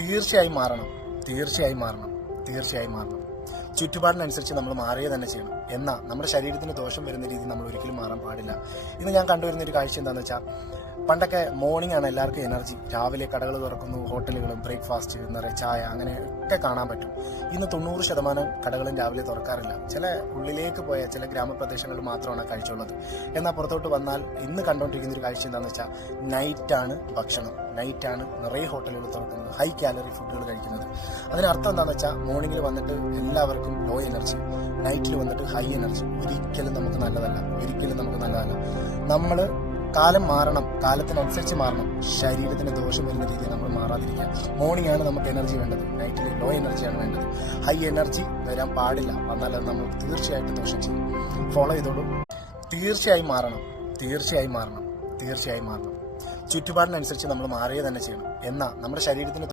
തീർച്ചയായും മാറണം, തീർച്ചയായും മാറണം, തീർച്ചയായും മാറണം. ചുറ്റുപാടിനനുസരിച്ച് നമ്മൾ മാറുക തന്നെ ചെയ്യണം. എന്നാൽ നമ്മുടെ ശരീരത്തിന് ദോഷം വരുന്ന രീതി നമ്മൾ ഒരിക്കലും മാറാൻ പാടില്ല. ഇന്ന് ഞാൻ കണ്ടുവരുന്ന ഒരു കാഴ്ച എന്താണെന്ന് വെച്ചാൽ, പണ്ടൊക്കെ മോർണിംഗ് ആണ് എല്ലാവർക്കും എനർജി. രാവിലെ കടകൾ തുറക്കുന്നു, ഹോട്ടലുകളും ബ്രേക്ക്ഫാസ്റ്റ്, എന്താ പറയുക, ചായ, അങ്ങനെ ഒക്കെ കാണാൻ പറ്റും. ഇന്ന് 90% കടകളും രാവിലെ തുറക്കാറില്ല. ചില ഉള്ളിലേക്ക് പോയ ചില ഗ്രാമപ്രദേശങ്ങളിൽ മാത്രമാണ് കാഴ്ചയുള്ളത്. എന്നാൽ പുറത്തോട്ട് വന്നാൽ ഇന്ന് കണ്ടുകൊണ്ടിരിക്കുന്ന ഒരു കാഴ്ച എന്താണെന്ന് വെച്ചാൽ, നൈറ്റാണ് ഭക്ഷണം, നൈറ്റാണ് നിറയെ ഹോട്ടലുകൾ തുറക്കുന്നത്, ഹൈ കാലറി ഫുഡുകൾ കഴിക്കുന്നത്. അതിനർത്ഥം എന്താണെന്ന് വെച്ചാൽ, മോർണിംഗിൽ വന്നിട്ട് എല്ലാവർക്കും ലോ എനർജി, നൈറ്റിൽ വന്നിട്ട് ഹൈ എനർജി. ഒരിക്കലും നമുക്ക് നല്ലതല്ല, ഒരിക്കലും നമുക്ക് നല്ലതല്ല. നമ്മൾ കാലം മാറണം, കാലത്തിനനുസരിച്ച് മാറണം. ശരീരത്തിന് ദോഷം വരുന്ന രീതിയിൽ നമ്മൾ മാറാതിരിക്കുക. മോർണിംഗ് ആണ് നമുക്ക് എനർജി വേണ്ടത്, നൈറ്റിൽ ലോ എനർജിയാണ് വേണ്ടത്. ഹൈ എനർജി വരാൻ പാടില്ല, വന്നാൽ അത് നമ്മൾ തീർച്ചയായിട്ടും ദോഷം ചെയ്യും. ഫോളോ ചെയ്തോളൂ. തീർച്ചയായും മാറണം, തീർച്ചയായും മാറണം, തീർച്ചയായും മാറണം. ചുറ്റുപാടിനനുസരിച്ച് നമ്മൾ മാറുക തന്നെ ചെയ്യണം. എന്നാൽ നമ്മുടെ ശരീരത്തിന്